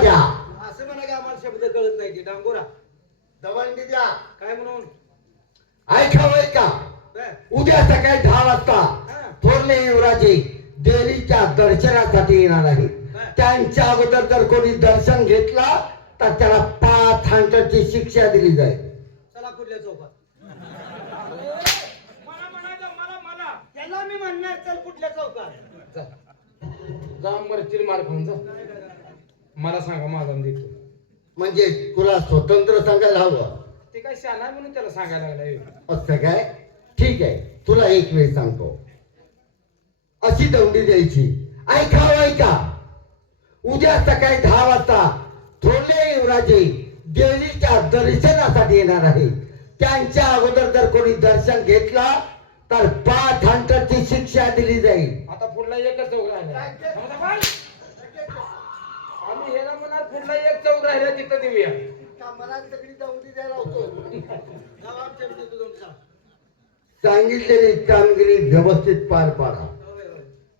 द्या. असं म्हणा की आम्हाला शब्द कळत नाही की डांगोरा दवंडी द्या. काय म्हणून ऐकावं का? बर. उद्या सकाळी 10 वाजता हा. थोरले युवराजे देवीच्या दर्शनासाठी येणार आहे. त्यांच्या अगोदर जर कोणी दर्शन घेतला तर त्याला 5 हांटरची शिक्षा दिली जाईल. चला कुठल्या चौकात मला म्हणायचं मला त्याला मी म्हणणार चल कुठल्या चौकात जा मरतील मार खाऊन जा. मला सांगा माझा देतो. म्हणजे तुला स्वतंत्र सांगायला हवं ते काय शान आहे म्हणून त्याला सांगायला लागलाय. असं काय? ठीक आहे, तुला एक वेळ सांगतो. अशी दौंडी द्यायची. ऐका, उद्या सकाळी 10 वाजता थोरले युवराजे देवीच्या दर्शनासाठी येणार आहे. त्यांच्या अगोदर जर कोणी दर्शन घेतला तर 5 हांटरची शिक्षा दिली जाईल. आता पुढला एकच चौक राहिला. आम्ही हे ना म्हणा पुढला एक चौक राहिला तिथं देऊया. मला सगळी दौंडी द्यायला होतो सांगितलेली कामगिरी व्यवस्थित पार पाडा,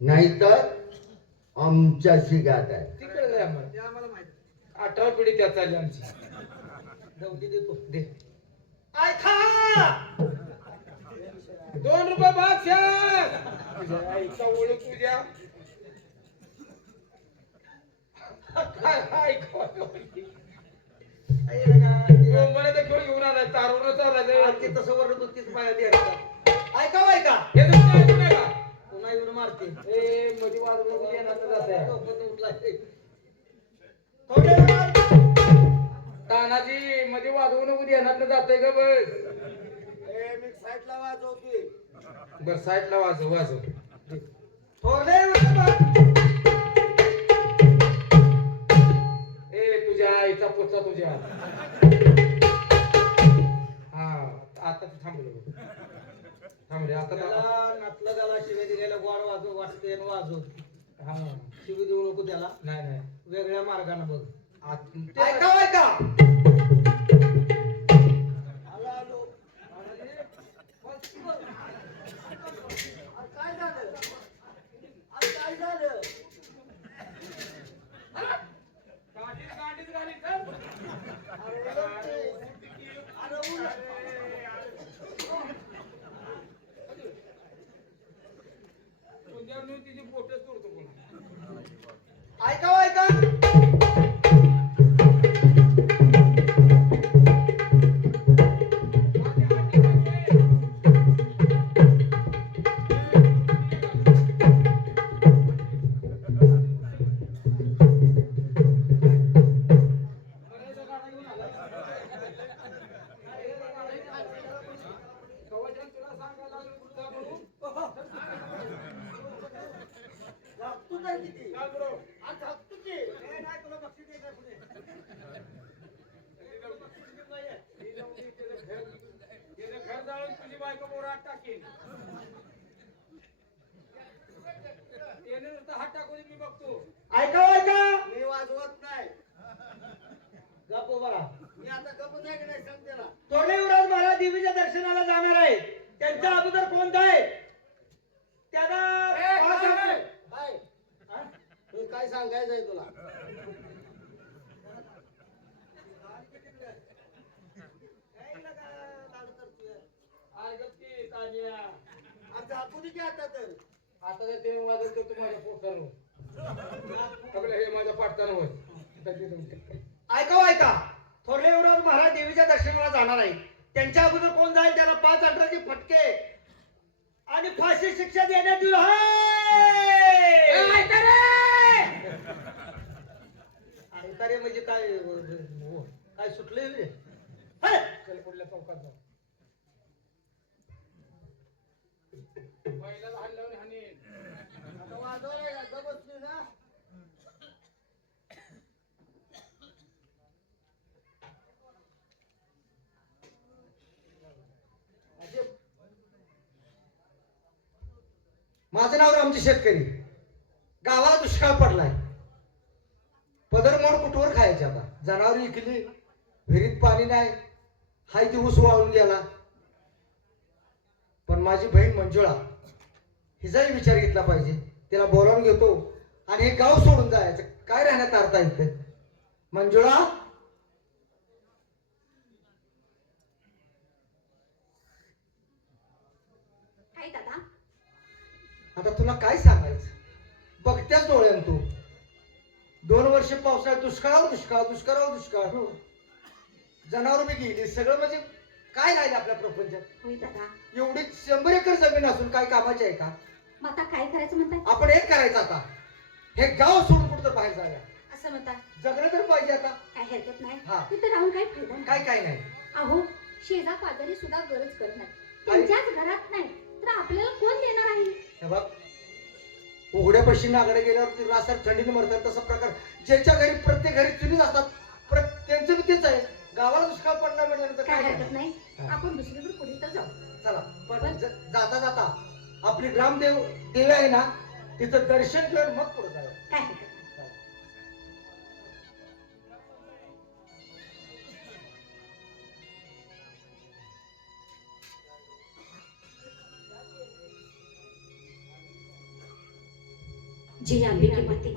नाहीतर आमच्याशी गाठ आहे. तिकडे जाय आम्हाला. ते आम्हाला माहिती 18 पिढी त्यात चालली आमची. दौंडी देतो दे ऐका 2 रुपये बादशाह. तुझ्या आईचा ओळख तुझ्या काय मला तर घेऊन येऊन आलाय तारवून चाललाय. तसं वरड तू तीच पाया द्यायचा ऐका हे दुसरं ऐकू नका. पुन्हा येऊन मारते ए मध्ये वाजवून येणार जाते. तानाजी मध्ये वाजवून नको येणार जाते का बस. मी साईडला वाजवतोय बर साईडला वाजव. ए तुझ्या आईचा पुढचा तुझ्या. हा आता तू थांबले आता नातला त्याला शिव्या दिलेला गोड वाजव वाटते वाजव हा शिवी देऊ नको त्याला नाही वेगळ्या मार्गाने बघ ऐका आलो काय झालं काय झालं गाडीच तिची पोटच तोडतो कोण. ऐका घर जाळून तुझी बायको मोरात टाकेल. हात टाकून मी बघतो. ऐका मी वाजवत नाही गप बघा मी आता गप नाही की नाही सांग त्याला थोरले युवराज महाराज देवीच्या दर्शनाला जाणार आहे. त्यांच्या अगोदर कोण जाय त्याला काय सांगायचंय तुला आता ते माझं तर तुम्हाला पोचार हे माझ्या पाठताना होत. ऐका थोरले युवराज महाराज देवीच्या दर्शनाला जाणार आहे. त्यांच्या अगोदर कोण जाईल त्याला 5 अंतराचे फटके आणि फाशी शिक्षा देण्यात येईल. अरे म्हणजे काय सुटलंय रे चल पुढल्या चौकात जाऊ. पहिल्याला हल्ल्यावर हाणीन. आता वाजवलंय का? गप बसली ना माझं नाव रामजी शेतकरी. गावाला दुष्काळ पडलाय. पदरमोड कुठवर खायचे आता. जनावर विकली, विहिरीत पाणी नाही, हाय ती ऊस वाळून गेला. पण माझी बहीण मंजुळा हिचाही विचार घेतला पाहिजे. तिला बोलावून घेतो आणि हे गाव सोडून जायचं. काय राहण्यात अर्थ आहे. मंजुळा, काय दादा? आता तुला काय सांगायचं, बघत्याच डोळ्यान तू 2 वर्ष पावसाळ्यात दुष्काळावर दुष्काळ, दुष्काळावर दुष्काळ, जनावर बी गेली, सगळं म्हणजे काय राहिलं आपल्या प्रपंचात. होय दादा. एवढी 100 एकर जमीन असून काय कामाची आहे का? मग आता काय करायचं म्हणताय? आपण एक करायचं आता, हे गाव सोडून कुठं बाहेर जाऊया, असं म्हणताय? जगणं तर पाहिजे आता. काय हरकत नाही. हा. तिथे राहून काय फायदा नाही. काय नाही. अहो, शेजा पाजारी सुद्धा गरज करणार, त्यांच्याच घरात नाही तर आपल्याला कोण देणार आहे? हे बघ, उघड्यापाशी नागडे गेल्यावर ते रासात थंडीने मरतात, तसा प्रकार ज्याच्या घरी प्रत्येक घरी चुलीच असतात, त्यांचं बी तेच आहे. गावाला दुष्काळ पडणार म्हटल्यानंतर काय काय हरकत नाही. हा. आपण दुसरीकडे कुठे तर जाऊ. चला, पण जाता जाता आपली ग्रामदेव देवी आहे ना, तिथं दर्शन घेऊन मग पुढे जाऊ. काय हरकत नाही. जी अंबिके माते,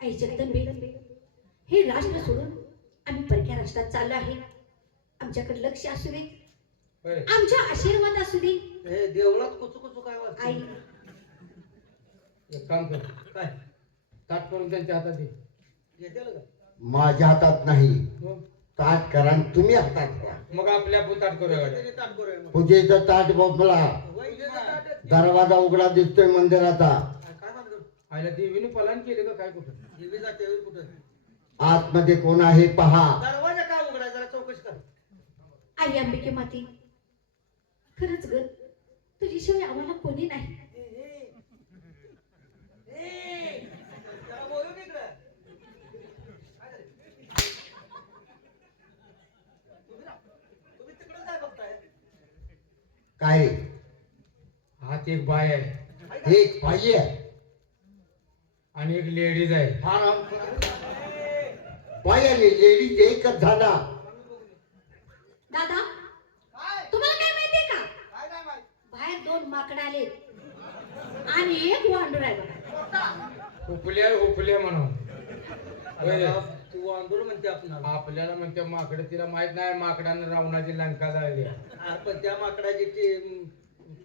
आई जगदंबे, हे राष्ट्र सोडून आम्ही परक्या राष्ट्रात चाललो आहे. आमच्याकडे लक्ष असू दे, होय. आमच्या आशीर्वाद असू दे. हे देवळात कुचू कुचू काय वाजतं? आई, एक काम कर, काय ताट करून त्यांच्या हातात दे. घेते का? माझ्या हातात नाही, मग ताट करा आणि तुम्ही हातात घ्या. मग आपल्या आपण ताट करूया गाड्या. त्याने ताट करूया मग. पूजेचं ताट बोपला, वैद्याचं ताट आहे. दरवाजा उघडा दिसतोय मंदिराचा, काय म्हणतो? आईला देवीने पलान केले का काय कुठं? देवी जाते होय कुठं? आतमध्ये कोण आहे पहा. दरवाजा का उघडाय, जरा चौकशी कर. आई अंबिके माते, खरंच ग, तुझ्याशिवाय आम्हाला कोणी नाही. जरा बोलून इकडं. तुम्ही तिकडं काय बघताय? काय हात एक बाय आहे एक पाहिजे आणि एक लेडीज आहे. बाई आणि लेडीज एकच झाला. दादा, काय? तुम्हाला काय माहितीये का? काय नाही माहित. बाहेर 2 माकड आले आणि 1 वांडूर आहे बघा. हुपल्या म्हणून. होय. तू आंदोलन म्हणते आपणाला. आपल्याला म्हणते माकड, तिला माहित नाही माकडानं रावणाची लंका जाळली. अरे पण त्या माकडाची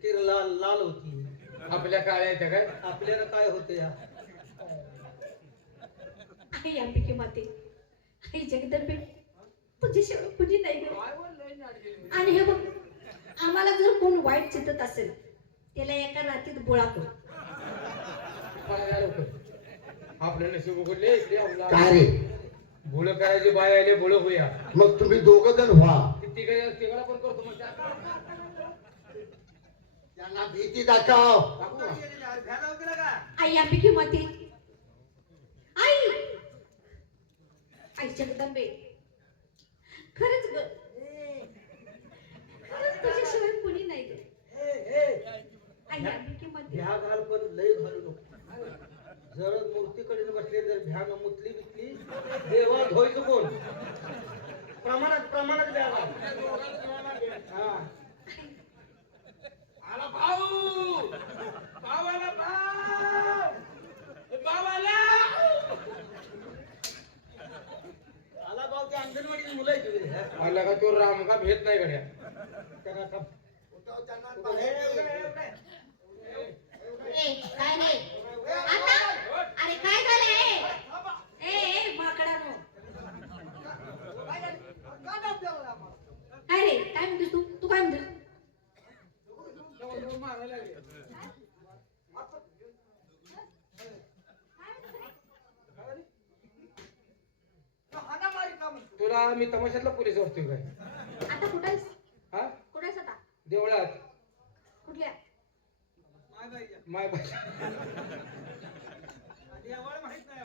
तीर लाल लाल होती. आपल्या काळ्या येत्या काय? आपल्याला काय होतं या? आई अंबिके माते, आई जगदंबे, तुझ्याशिवाय कुणी नाही ग. आणि हे बघ, आम्हाला जर कोण वाईट चिंतत असेल त्याला एका रात्रीत बोळा कर. आपल्या नशीब उघडले काय रे, भुळ करायची बाय आले भुळ होया. मग तुम्ही दोघं जण व्हा. तिघाला पण करतो मग त्यांना भीती दाखव. आई अंबिके माते, आई आई जगदंबे, खरंच ग, खरंच तुझ्याशिवाय कुणी नाही ग. आई अंबिके माते, भ्या घाल पण लय घालू नको. जर मूर्तीकडे बसले जर भ्या न मुतली बितली देवा धोयचं कोण? प्रमाणात भ्या घाल. हा. आला भाऊ, भावाला भाव, भावाला. आला भाऊ, ते अंगणवाडीची मुलं आहेत तुझी. आला का तो राम का भेट नाही गड्या. त्यांना थांब. ए, काय रे आता? अरे काय झालंय? ए माकडानो, काय रे, काय म्हणतोस तू? तू काय म्हणतोस? तुला मी तमाशातला पोलीस वाटतोय काय? आता कुठं आहेस? हा, कुठं आहेस आता? देवळात. कुठल्या? माय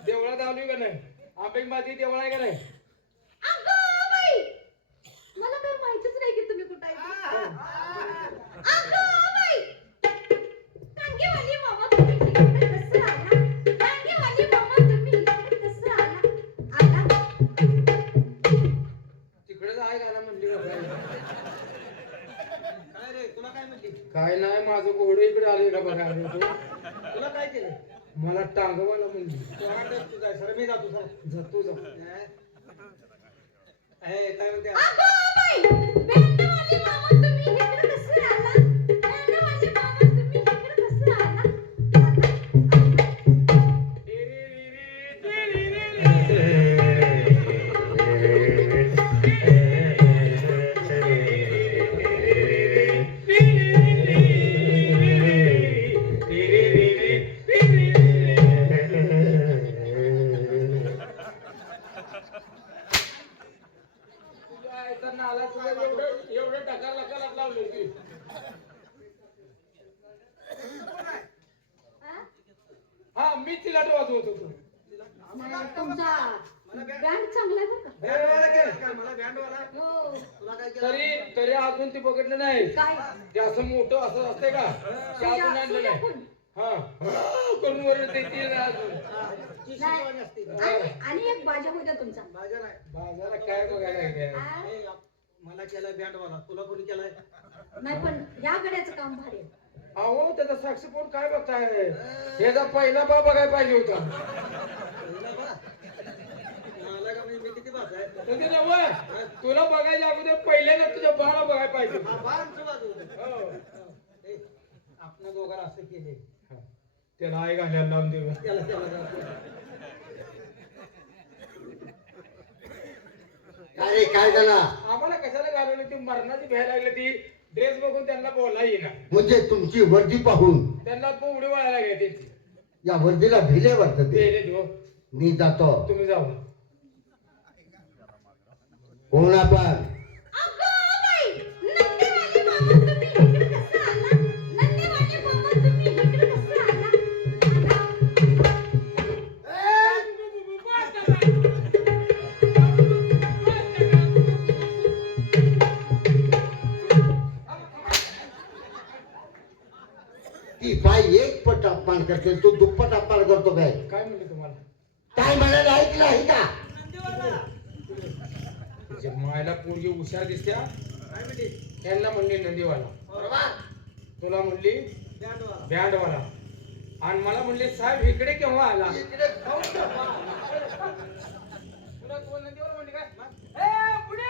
देवळात आलोय का नाही? आंबे माझी देवळ आहे का नाही? अगं बाई, मला काय माहितीच नाही की तुम्ही कुठं आहे. अगं बाई, टांगेवाली मामा तुम्ही इकडे कसं आला? टांगेवाली मामा तुम्ही इकडे कसं आला? आला? तिकडेच आहे का ना म्हणली का काय? काय रे, तुला काय म्हणते? काय नाही, माझं घोडं इकडे आले का बघा. तुला काय केलं? मला टांगवायला म्हणली तू आणत तू जाय सर मी जातो सर जातो जा काय म्हणते अगं बाई, बँडवाले मामा तुम्ही इकडे कसं आला? बँडवाले मामा तुम्ही इकडे कसं आला? एवढं टाकायला कलात लावले की हा? हा मी तिला वाजवत होतो नाही, तुमचा बँड चांगला आहे बरं का? बँडवाला केलं काय मला बँडवाला हो. तुला काय केलं तरी अजून ते बघितलं नाही काय? ते असं मोठं असं असते का ते अजून आणलं नाही सूर्यफूल. हा करून वर ते नाही अजून ती शिकवानी असते का? आणि एक बाजा होता तुमचा. माझ्या नाही बाजारात काय बघायला लागले आ? ए, मला केलाय बँडवाला तुला कोणी केलाय नाही पण या गड्याचं काम भारी आहे. अहो त्याचा साक्षीपोट काय बघताय याचा पहिला बा बघायला पाहिजे होता पहिला बा. मला का मी किती बास आहे म्हणजे नव्ह, तुला बघायच्या अगोदर पहिल्यांदा तुझ्या बाळा बघायला पाहिजे हा, बाणचं वाजवतो. हो. ए, आपल्या दोघांना असं केले हा. त्याला आई घालायला लावून देऊ त्याला त्याला अरे काय झाला आम्हाला कशाला घालवलं ती मरणाची भ्यायला लागली ती ड्रेस बघून त्यांना बोलला येईना म्हणजे तुमची वर्दी पाहून त्यांना उडी वळायला लागली त्यांची या वर्दीला भिले वाटत ते ते देव मी जातो तुम्ही जाऊ कोण आपण अगं बाई, नंदीवाले मामा तुम्ही इकडे कसं आला? नंदीवाले मामा तुम्ही इकडे कसं आला? ती बाई एक पट अपमान करते तू दुप्पट अपमान करतो काय काय म्हणले तुम्हाला काय म्हणायला ऐकलं आहे का तुझ्या मायला पोरगी हुशार दिसत्या काय म्हणते त्यांना म्हणली नंदीवाला बरोबर तुला म्हणली बँडवाला बँडवाला आणि मला म्हणले साहेब इकडे केव्हा आला इकडे खाऊन टाका. तुला तू नंदीवाला म्हणली काय ए, पुढे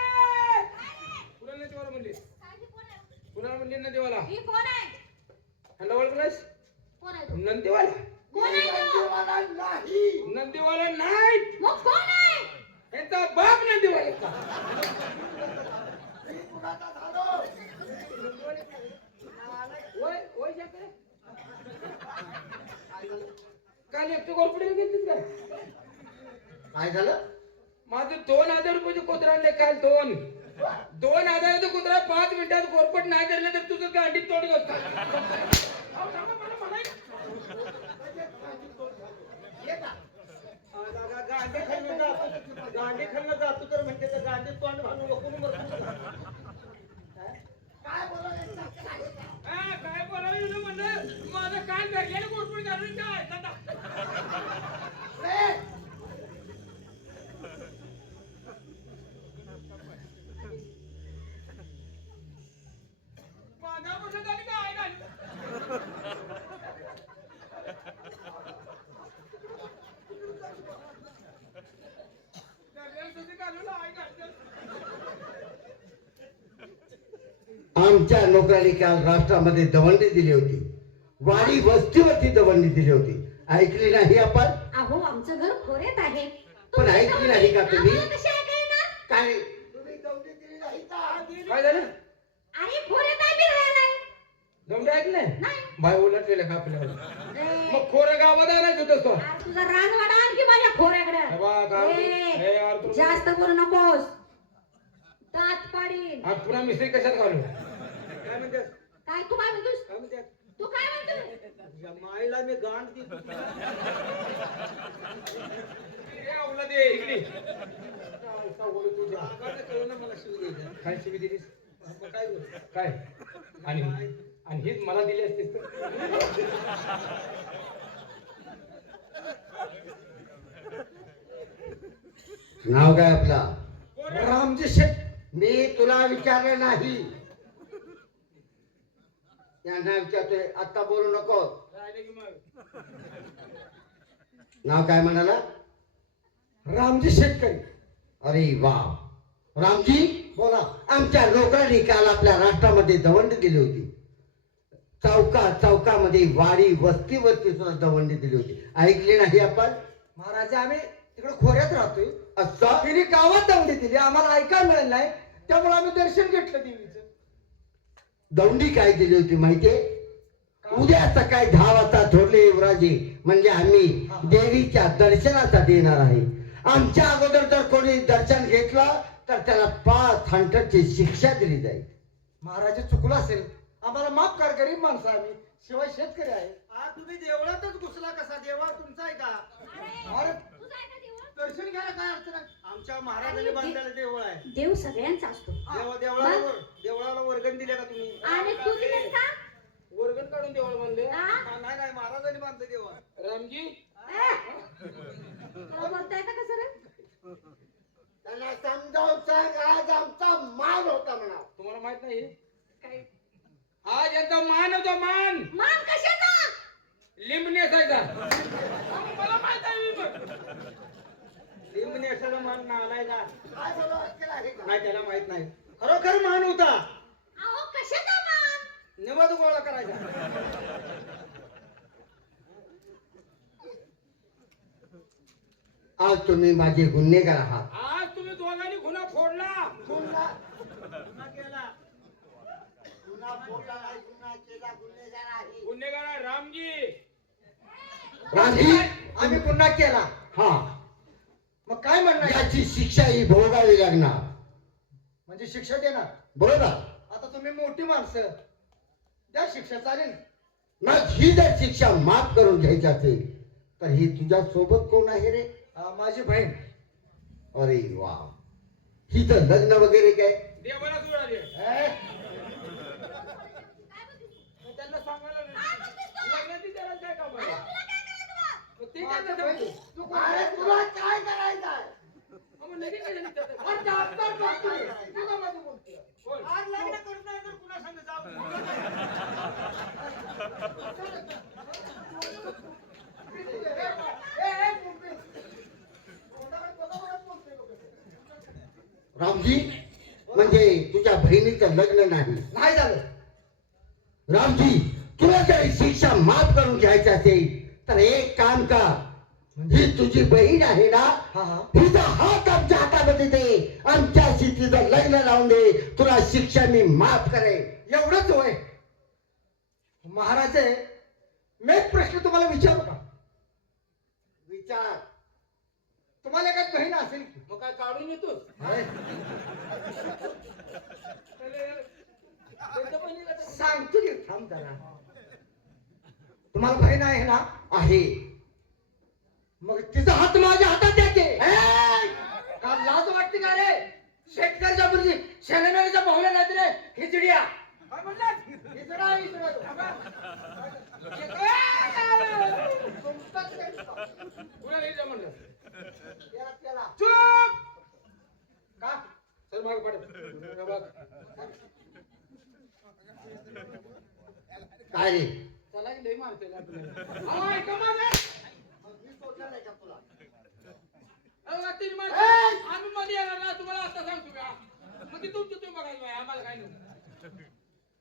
पुढे नंदीवाला म्हणली काय कोण आहे? कुणाला म्हणली नंदीवाला ही कोण आहे? ह्याला ओळखलंस कोण आहे तो? नंदीवाला कोण आहे तो? नंदीवाला नाही मग कोण आहे? यांचा बाप नंदीवाला ओय ओय जाते काल एकटं कॉर्पोरेट घेतलीस का काय झालं माझं 2000 रुपयाचे कुत्रा आणले काल 2000चं कुत्रा 5 मिनिटात कोरपट नाही धरलं तर तुझं गांडीत तोड घालतो गांडी खाल्लं जातो तर म्हणजे त्या गांडीत तोंड घालून वकून मरतो. काय बोलायला म्हणलं माझं कान धरलेलं कोरपट घालून काय आमच्या नोकरांनी काल राष्ट्रामध्ये दवंडी दिली होती वाडी वस्तीवरती दवंडी दिली होती ऐकली नाही आपण अहो आमचं घर खोऱ्यात आहे. पण ऐकली नाही का तुम्ही? आम्हाला कशी ऐकायला? काय तुम्ही दौंडी दिली नाही का? काय झालं अरे खोऱ्यात आहे बी राहायला आहे. दमडे ऐकलंय नाही. बाय उलटलेलं का आपल्याला ए, मग खोरं गावात आणायचं होतं तो अरे तुझा रानवाडा आणखी माझ्या खोऱ्याकडे. हे बा, काय- ए, हे यार तू- जास्त बोलू नकोस. दात पाडीन. आज पुन्हा मिस्त्री कशात घालू काय म्हणते काय तू काय म्हणतोस? काय म्हणते तू काय म्हणतोस? तुझ्या माईला मी गांड देतो हे आवला दे इकडे काय सावगड तुझ्या आगाने कळलं ना मला शिव द्यायचं काय शिवी दिलीस मग काय बोल काय आणि आणि हीच मला दिली असतीस तर. नाव काय आपला रामजी शेठ मी तुला विचारलं नाही यांना विचारतोय आता बोलू नको. राहिले की मग नाव काय म्हणाला? रामजी शेतकरी. अरे वा रामजी बोला. आमच्या लोकांनी काल आपल्या राष्ट्रामध्ये दवंडी दिली होती. चौकामध्ये वाडी वस्ती सुद्धा दवंडी दिली होती. ऐकली नाही आपण? महाराज आम्ही तिकडे खोऱ्यात राहतोय. असं तिने गावात दौंडी दिली, आम्हाला ऐकायला मिळालं नाही, त्यामुळे आम्ही दर्शन घेतलं देवीचं. दौंडी काय दिली होती माहितीये? उद्या सकाळी 10 वाजता थोरले युवराजी म्हणजे आम्ही देवीच्या दर्शनासाठी येणार आहे. आमच्या अगोदर जर कोणी दर्शन घेतलं तर त्याला 5 हंटरची शिक्षा दिली जाईल. महाराज चुकलं असेल, आम्हाला माफ कर, गरीब माणसं आम्ही, शिवाय शेतकरी आहे. तुम्ही देवळातच घुसला कसा? देवळ तुमचा आहे का? अरे तुझं आहे का देऊळ? दर्शन घ्यायला काय अडचण आहे? आमच्या महाराजांनी बांधलेलं देवळ आहे. देव सगळ्यांचा असतो. देवळाला वर्गण दिले का तुम्ही? आणि तू दिलेस का? वर्गण काढून देवळ बांधले. हा? नाही महाराजांनी बांधलं देवळ. रामजी मला बोलता येतं का सर? त्यांना समजावून सांग आज आमचा मान होता म्हणा. तुम्हाला माहित नाही काय? आज यांचा मान होता मान मान कशाचा? लिंब नेसायचा. मला माहित आहे लिंब नेसायला मान नालाय का? काय बोलू अक्कल आहे का? नाही त्याला माहित नाही. खरोखर मान होता. अहो कशाचा मान? निवाद गोळा करायचा. आज तुम्ही माझे गुन्हेगार आहात. आज तुम्ही दोघांनी खुना फोडला. गुन्हा केला. गुन्हेगार आहे रामजी. रामजी आम्ही गुन्हा केला, हा मग काय म्हणणार? याची शिक्षा ही भोगावी लागणार. म्हणजे शिक्षा देणार. बरोबर. आता तुम्ही मोठी माणसं, द्या शिक्षा, चालेल. मग ही जर शिक्षा माफ करून घ्यायची असेल तर ही तुझ्या सोबत कोण आहे रे? माझी बहीण. अरे वा. हिचं लग्न वगैरे काय? देवाला सोडा दे. ए, त्यांना सांगायला काय म्हणतेस तू? लग्नाची गरज काय काम आहे? तुला काय करायचं बा? मग ते काय करतात? अरे तुला काय करायचं आहे? मग लगेच काय झालं त्याचं? अरे त्या आत्ता टाकतोय. तू का माझं बोलतोय? बोल. आज लग्न करू नाही तर कुणा संग जाऊ? रामजी म्हणजे तुझ्या बहिणीचं लग्न नाही. नाही झालं. रामजी तुला जर शिक्षा माफ करून घ्यायची असेल तर एक काम कर. ही तुझी बहीण आहे ना, हा हा. तिचा हात आमच्या हातामध्ये दे. आमच्याशी तिचं लग्न लावून दे. तुला शिक्षा मी माफ करेन. एवढंच होय महाराज. मी एक प्रश्न तुम्हाला विचारू का? विचार. तुम्हाला काय बहीण असेल की? मग काय काढून येतोस? अरे, त्यांचं पण निघत असेल. सांगतो की, थांब जरा. तुम्हाला बहीण आहे ना? आहे. मग तिचा हात माझ्या हातात द्या की. ए! का लाज वाटते का रे? शेतकऱ्याच्या मुलगी शेणमेण्याच्या पाहुण्या नाहीत रे. हिजड्या. काय म्हणलास? हिजडा, हिजडा. तुमचाच त्यांचा. कुणाला हिजडा म्हणलं? त्याला, त्याला. चुप. का? चल मागे पड. हे बघ. काय रे? चला की लई मारते ना आपल्याला. अहो, ऐका माझं. मी सोडणार नाही का तुला? अहो, तीन मार. आम्ही मध्ये येणार ना, तुम्हाला आता सांगतो मी. मग ती तुमचं तुम्ही बघायला पाहिजे, आम्हाला काय नाही.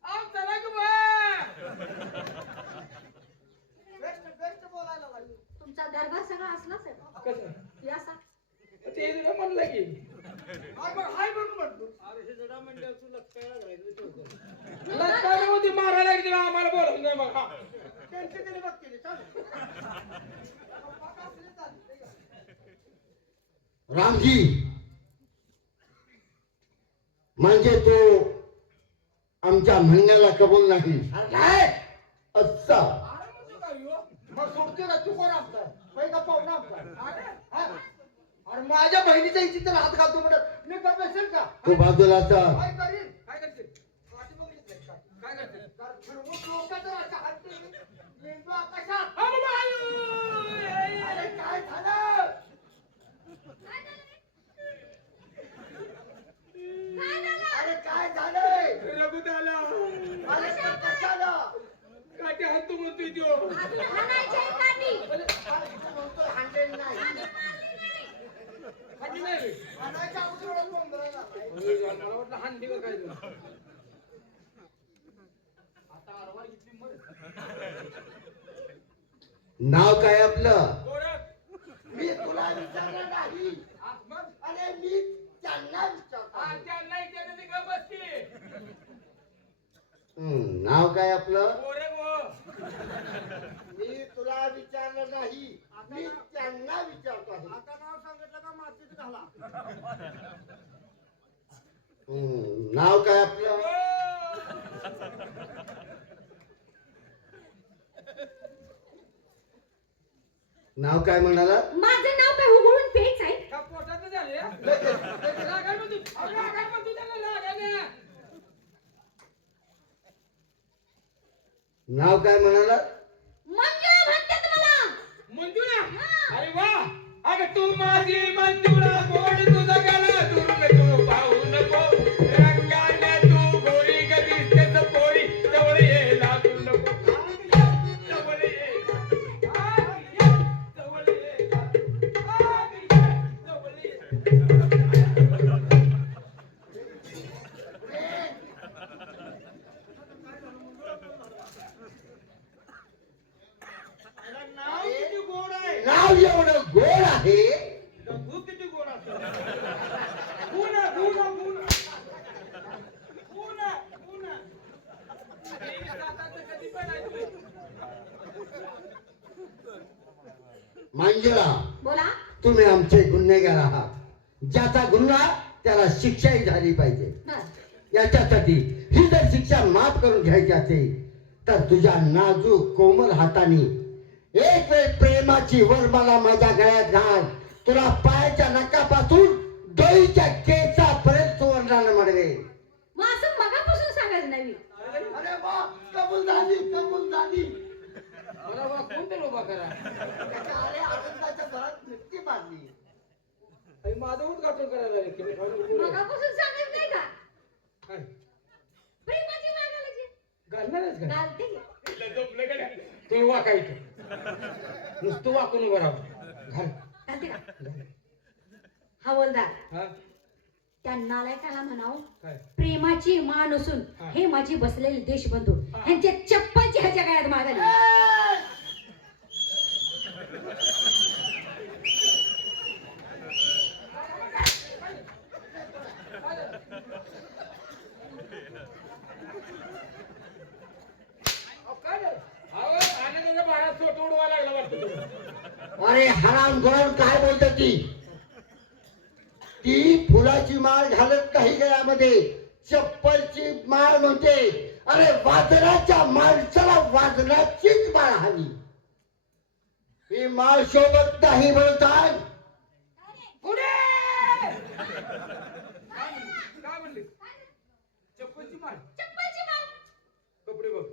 अहो, चला की बा. बेस्ट, बेस्ट बोलायला लागली. तुमचा दरबार सगळा असलाच आहे. कसं? हे असा. ते हिजडा म्हणलं की. हाय बघ, हाय बघ म्हटलं. अरे हे जडा म्हणल्यावर तू लक्षायला घालायचं ठेवतो. लग्नाला होती मारायला लागली ना, आम्हाला बोलत नाही बघ. हा. त्यांचे त्याने बघ केले. चालेल. रामजी म्हणजे तू आमच्या म्हणण्याला कबूल नाही. अरे काय? अच्छा. अरे म्हणजे काय हो? मग सोडतो ना, तू कोण आमचा? पहिला पाहुणा आमचा. हा? अरे माझ्या बहिणीच्या इच्छित हात घालतो म्हणत मी का बसेल का? तू बाजूला चल. काय करीन? काय करते? पाठी बघितलं काय? काय करते? जर फिरवून लोकांचं असं हात मेंदू आकाशात. अहो, बाबा, आयो. अरे काय झालं? काय झालं रे? काय झालं? अरे काय झालंय? रघुत आला. अरे काय झालं? तू म्हणतोय त्यो अजून हाणायची आहे काठी. म्हणतो हांडेल नाही. हाणली नाही रे. हाणायच्या अगोदर ओळख पंधरा झाला. मला वाटलं हाणली का काय तू. आता आरवार घेतली मर. नाव काय आपलं? गोरख. मी तुला विचारलं नाही. मग अरे मी त्यांना विचारतो. हा त्यांना इथे ते गप बसते. नाव काय आपलं? गोरख हो. मी तुला विचारलं नाही. मी त्यांना विचारतो आहे. आता नाव सांगितलं का मातीत घाला. नाव काय आपलं? नाव काय म्हणाला? माझं नाव काय उघडून पेच आहे. का पोटाचं झाले लागाल म्हणतो. अहो, लागाल म्हणतो त्याला लागाल ना. नाव काय म्हणाला? मंजुळा म्हणतात मला. मंजुळा. अरे वा. अगं तू माझी मंजुळा गोड तुझा गळा दुरून तू पाहू नको रंगाने तू गोरी ग दिसतेस पोरी जवळ ये लागू नको जवळ ये जवळ ये जवळ ये. अरे नाव किती गोड आहे. नाव एवढं गोड आहे. गहू किती गोड असतो. गुना गुना गुना गुना गुना. हे साताचं कधी पण ऐकलं. मंजुळा, बोला. तुम्ही आमचे गुन्हेगार आहात. ज्याचा गुन्हा त्याला शिक्षाही झाली पाहिजे. बरं. याच्यासाठी ही जर शिक्षा माफ करून घ्यायची असेल तर तुझ्या नाजूक कोमल हाताने एक वेळ प्रेमाची वर मला माझ्या गळ्यात घाल. तुला पायाच्या नकापासून डोईच्या केसापर्यंत सुवर्णानं मडवे. मग असं मगापासून सांगायचं नाही मी. अरे वा कबूल झाली कबूल झाली. मला वाकून तर उभा करा. त्याच्या अरे आनंदाच्या घरात नक्की बांधली. आणि माझं उद्घाटन करायला लागले की मी खाऊन उभं राहिलो. मगापासून सांगायचं नाही का? काय? प्रेमाची मागायची. घालणारच का? घालते की. तुम्ही वाकायचं नुसतं वाकून उभं राहा. घाल. घालते का? हवलदार, हा त्या नालायकाला म्हणावं काय? प्रेमाची मान असून हा. हे माझी बसलेले देशबंधू हा. यांच्या चप्पलची ह्याच्या गळ्यात मागायला. काय झालं? अहो, आनंदाचा बाळा सोट उडवा लागला वाटतं तुम्ही. अरे हराम गोड काय बोलते ती? ती फुलाची माळ घालत काही गळ्यामध्ये चप्पलची माळ म्हणते. अरे वादनाच्या माणसाला वादनाचीच माळ हवी. ही माळ शोभत नाही म्हणतात. पुढे! काय म्हणले? चप्पलची माळ. चप्पलची मान. कपडे बघ.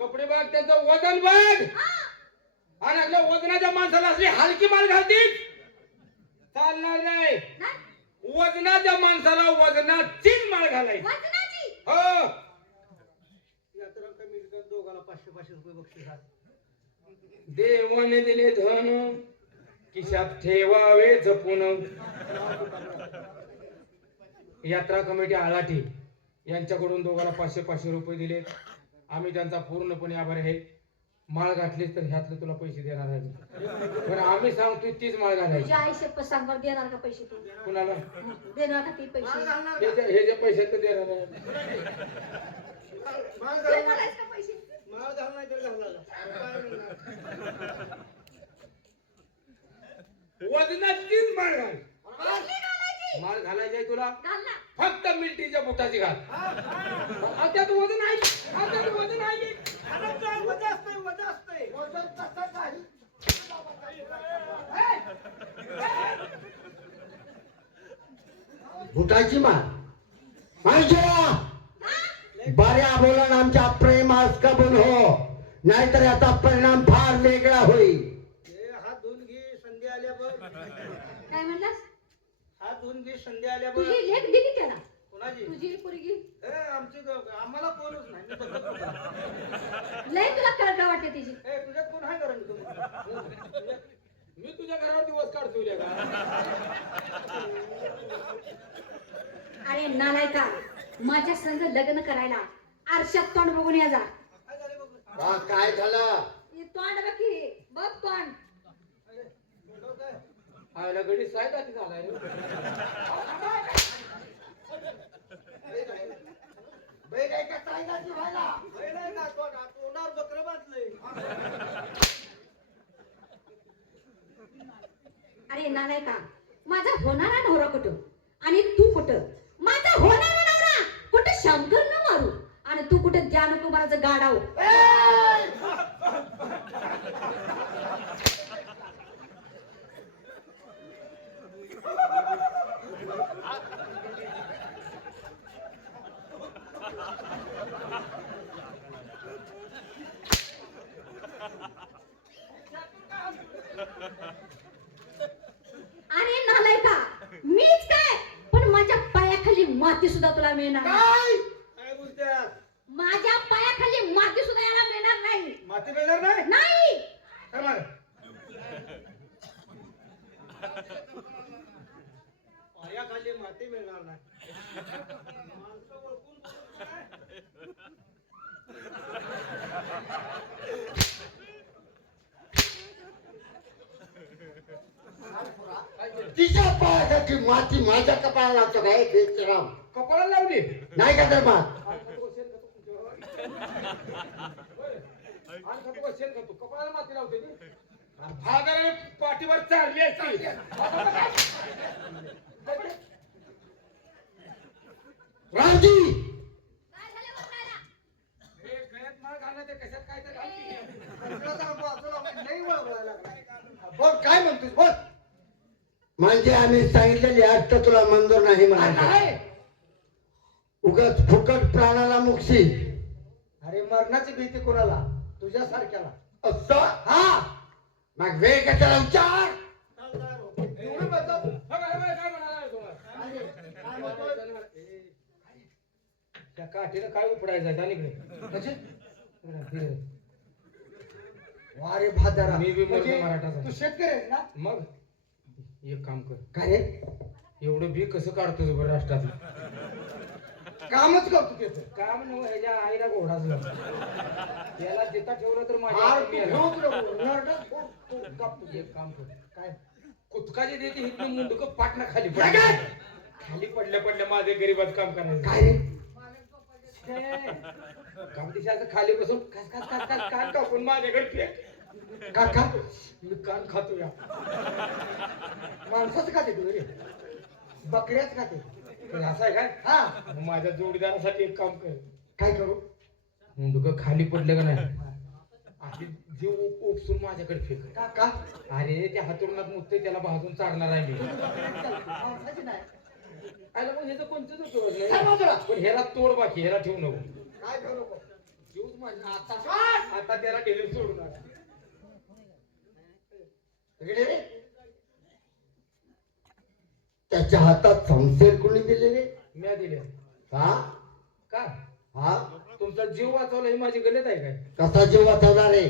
कपडे बघ, त्यांचं वजन बघ. आणि आपल्या वजनाच्या माणसाला असली हलकी माल घालतील चालणार नाही. नाही. वजनाच्या माणसाला वजनाचीच माळ घालायची. वजनाची. हो. यात्रा कमी कर दोघाला 500-500 रुपये बक्षीस आहे. देवाने दिले धन खिशात ठेवावे जपून. यात्रा कमिटी आलाठी यांच्याकडून दोघाला 500-500 रुपये दिले. आम्ही त्यांचा पूर्णपणे आभारी आहे. माळ घातलीस तर ह्यातले तुला पैसे देणार आहे. पण आम्ही सांगतोय तीच माळ घालायची. तुझ्या आई शपथ सांग बरं, देणार का पैसे तू? कुणाला? देणार का ते माळ पैसे? घालणार का? हे जे पैसे तर देणार आहे. माळ तू घालणार. म्हणायचं का पैसे? माळ घालणार तर घालणार. काय म्हणणार? वजनाचीच माळ घाल. कसली घालायची? माळ घालायची आहे तुला घाल ना. फक्त मिल्टीच्या बुटाची घाल. त्यात वजन आहे. त्यात वजन आहे. घालत जा, वजा असतंय, वजा असतंय. वजन तसं नाही. बुटाची माळ. मंजुळा, बऱ्या बोलून आमच्या प्रेमास कबूल हो, नाहीतर याचा परिणाम फार वेगळा होईल. हे हात धुवून घे, संधी आल्या बघ. काय म्हणलास? हात धुवून घे, संधी आल्या बघ. तुझी लेख दिली त्याला. कोणाची? तुझी पोरगी. आमची आम्हाला कोणच नाही. मी बघत होतो. लय तुला कळकळ वाटते तिची. ए, तुझ्यात कोण आहे करण मी तुझ्या घरावर दिवस काढतो उद्या का अरे नालायका, माझ्या संग लग्न करायला आरशात तोंड बघून या जा. काय झाले बघ. का काय झालं? हे तोंड बघ की, बघ तोंड. आयला गडी साय का झालाय बैल आहे का काय जाती व्हायला? बैल आहे का? तोंडावर बकरं बांधलंय. अरे नालायका, माझा होणारा नवरा कुठं आणि तू कुठं? माझा होणारा नवरा कुठं शंकर न मारू आणि तू कुठं ज्ञानकुमाराचं गाडाव. अरे नालायका, मीच काय पण माझ्या पायाखाली माती सुद्धा तुला मिळणार नाही. काय बोलत्यास? माझ्या पायाखाली माती सुद्धा याला मिळणार नाही. माती मिळणार नाही? नाही. कर मार. पायाखाली माती मिळणार नाही. माणसं ओळखून बोलतो काय? तिच्या पायासाठी माती माझ्या कपाळाला लागतो काय बेचराम? कपाळाला लावली नाही का तर मग कपाळाला माती लावते भागाने पाठीवर चालली असती रामजी काय झालं बघायला? हे गळ्यात माळ घालणं ते कशात काय तर घालती. सगळं बाजूला नाही वळवायला लागला. बोल काय म्हणतोस बोल. म्हणजे आम्ही सांगितलेली आज तर तुला मंजूर नाही म्हणायचं. उगाच फुकट प्राणाला मुक्षी अरे मरणाची भीती कोणाला? तुझ्यासारख्याला. असं हा मग वेळ कशाला विचार? एवढं बदल. काय म्हणाला तुम्हाला अरे, काय म्हणतोय? त्या काठीनं काय उपडायचं अलीकडे म्हणजे वारे भादारा. मी बी मर्द म्हणजे मराठाचा. तू शेतकरी आहेस ना? मग एक काम कर काय रे? एवढं बी कसं काढतोस बरं राष्ट्रात कामच करतो त्याचं. काम नव ह्याच्या आईला घोडाच लागला. याला जिथं ठेवलं तर माझ्या आर हातात तू मेला. घेऊ तुला नरडं फोड, तू काप तू. एक काम कर काय? कुचकाची देते इथलं मुंडक पाटणा खाली काय पडलं. काय? खाली पडल्या पडल्या माझे गरीबात काम करायचं काय रे? काम दिशाचं खाली बसून कस कस कस कस कान टाकून माझ्याकडे फेक. काका मी कान खातो या माणसाचं खाते तू रे? बकऱ्याच खाते. तर असं आहे काय हा मग माझ्या जोडीदारासाठी एक काम कर काय करू? मुंडक खाली पडलं का नाही अशी जीव उपसून माझ्याकडे फेक. काका अरे त्या हातुरणात मुतते त्याला भाजून चालणार आहे मी. माणसाची नाही. आयला मग ह्याचं कोणतंच उपयोग काय नाही. बाजूला? पण ह्याला तोड बाकी ह्याला ठेवू नको. काय करू नको? जीवच माझ्या आता त्याला ढेले सोडू नका. इकडे रे. त्याच्या हातात संशय कोणी दिले रे? म्या दिले का? का हा तुमचा जीव वाचवला ही माझी गलत आहे काय? कसा जीव वाचवला रे?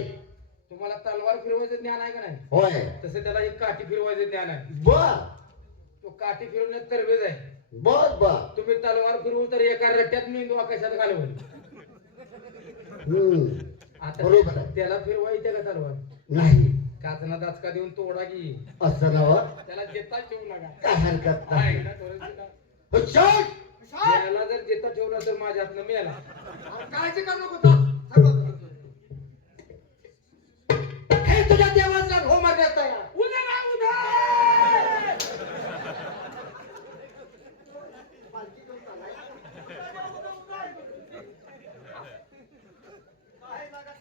तुम्हाला तलवार फिरवायचं ज्ञान आहे का नाही? होय तसं त्याला एक काठी फिरवायचं ज्ञान आहे. बर तो काठी फिरवण्यात तरवेज आहे. बर बर तुम्ही तलवार फिरवू तर एका रट्ट्यात मेंदू आकाशात घालवल. आता बरोबर आहे. त्याला फिरवायचं का तलवार? नाही काचना दाचका देऊन तोडा की असं नव त्याला देता ठेवू नका. काय हरकत आहे नाही. ना थोडंसं का? हुशार! त्याला जर देता ठेवला तर माझ्या हातनं मिळाला. काळजी करू नको तो. चल बाजूला. हे तुझ्या देवाचा होमर येता या उद्या ना उद्या पालखी घेऊन चाललाय. काय लागा?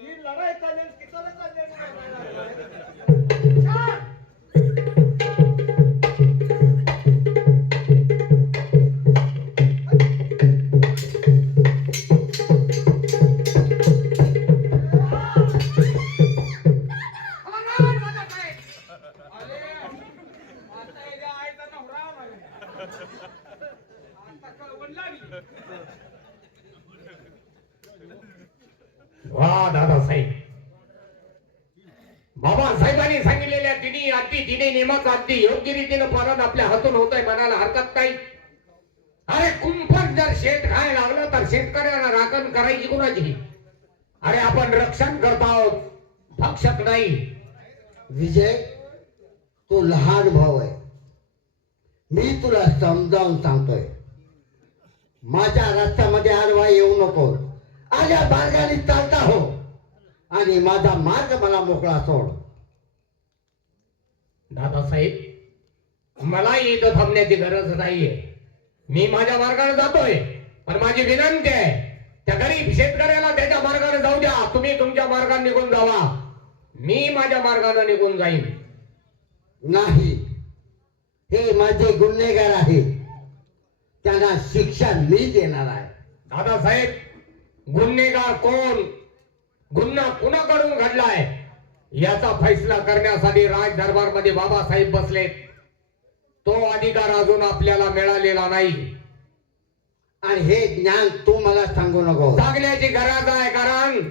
ही लढाई चालली किती चालली वा दादासाहेब, बाबासाहेबांनी सांगितलेल्या तिने नियमाचं अगदी योग्य रीतीनं पालन आपल्या हातून होत आहे, म्हणायला हरकत नाही. अरे कुंपण जर शेत खायला लागलं तर शेतकऱ्याला राखण करायची कुणाची? अरे आपण रक्षण करत आहोत, भक्षक नाही. विजय, तो लहान भाऊ आहे. मी तुला समजावून सांगतोय, माझ्या रस्त्यामध्ये आडवा येऊ नको. आल्या मार्गाने चालता हो आणि माझा मार्ग मला मोकळा सोड. दादासाहेब, मला इथं थांबण्याची गरज नाहीये. मी माझ्या मार्गाने जातोय, पण माझी विनंती आहे, त्या गरीब शेतकऱ्याला त्याच्या मार्गाने जाऊ द्या. तुम्ही तुमच्या मार्गाने निघून जावा, मी माझ्या मार्गाने निघून जाईन. नाही, हे माझे गुन्हेगार आहेत, त्यांना शिक्षा मी देणार आहे. दादासाहेब, गुन्हेगार कोण, गुन्हा कुणाकडून घडलाय याचा फैसला करण्यासाठी राज दरबार मध्ये बाबासाहेब बसलेत. तो अधिकार अजून आपल्याला मिळालेला नाही. आणि हे ज्ञान तू मला सांगू नको. सांगण्याची गरज आहे, कारण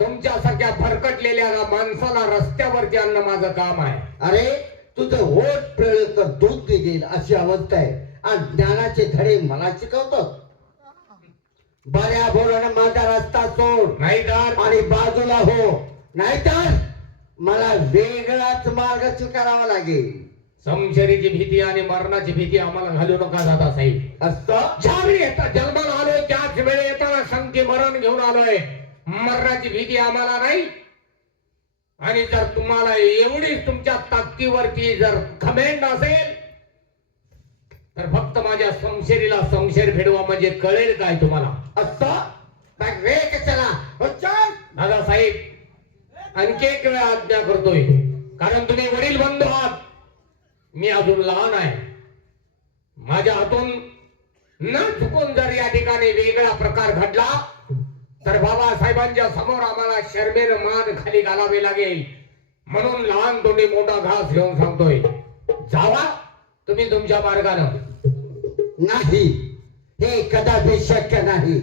तुमच्यासारख्या भरकटलेल्या माणसाला रस्त्यावरती आणणं माझं काम आहे. अरे तुझं ओट पिळलं तर दूध निघेल अशी अवस्था आहे, आणि ज्ञानाचे धडे मला शिकवतो. बऱ्या बोलानं माझा रस्ता सोड, नाहीतर आणि बाजूला हो, नाहीतर मला वेगळाच मार्ग स्वीकारावा लागेल. समशरीची भीती आणि मरणाची भीती आम्हाला घालू नका दादासाहेब. असतं ज्यावेळी येता जन्माला आलोय त्याच वेळे येताना संगती मरण घेऊन आलोय. मरणाची भीती आम्हाला नाही. आणि जर तुम्हाला एवढीच तुमच्या ताकदीवरती जर घमेंड असेल तर फक्त माझ्या समशेरीला समशेर फेडवा, म्हणजे कळेल काय तुम्हाला. असतं मग वे कशाला हो, चल. दादासाहेब, आणखी एक वेळा आज्ञा करतोय, कारण तुम्ही वडील बंधू आहात, मी अजून लहान आहे. माझ्या हातून न चुकून जर या ठिकाणी वेगळा प्रकार घडला तर बाबासाहेबांच्या समोर आम्हाला शर्मेनं मान खाली घालावे लागेल. म्हणून लहान तोंडी मोठा घास घेऊन सांगतोय, जावा तुम्ही तुमच्या मार्गानं. नाही, हे कदापि शक्य नाही.